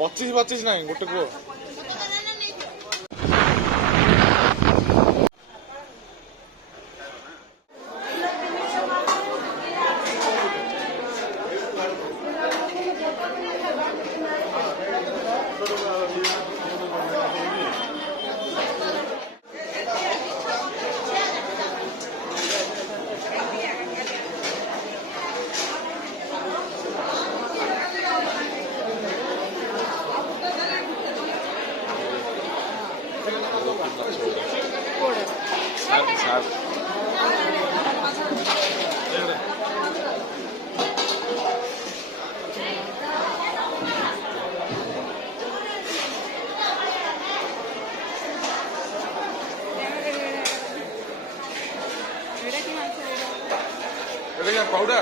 25 ନାହିଁ ଗୋଟେ କୁହ। ପାଉଡା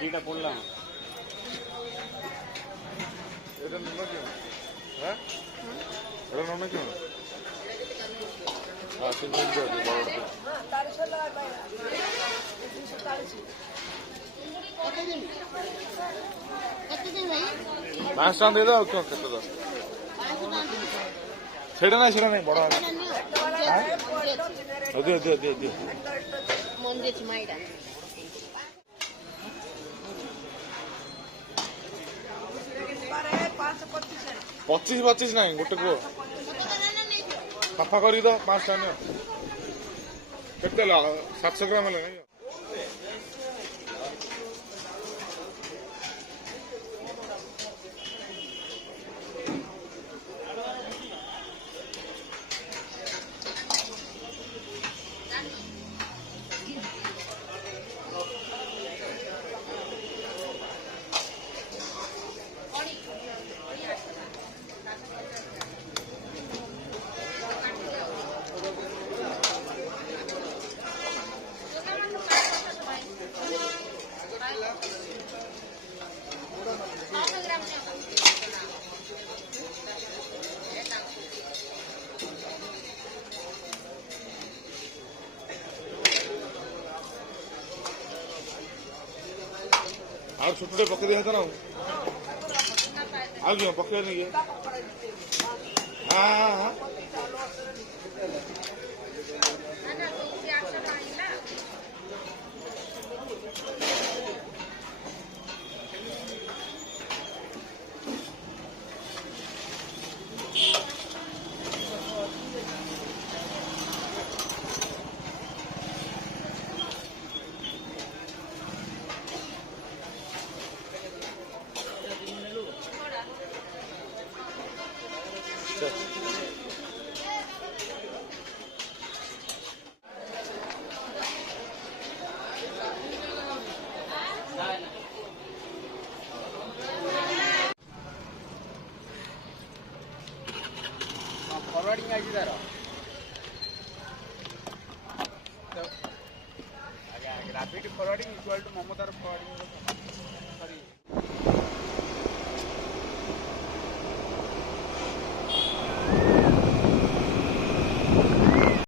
দুইটা বললাম এটা নন কেন হ্যাঁ এটা নন কেন তিন দিন মাছ টান দিয়ে দাও কেউ খেতে দাও সেটা নাই বড় দিও মন দিয়েছি মাইটা 25 ନାହିଁ ଗୋଟେ କୁହ ସଫା କରିଦ 5ଟା ନିଅ କେତେ 700 ଗ୍ରାମ ହେଲେ ନାଇଁ ଆଉ ଛୋଟଟେ ପକେଇ ଦେଇଥା ନା ଆଉ କିଏ ପକେଇନି କିଏ ହଁ फॉरवर्डिंग आईडी तार ग्राफिक फॉरवर्डिंग इक्वल टू ममतार फॉरवर्डिंग सॉरी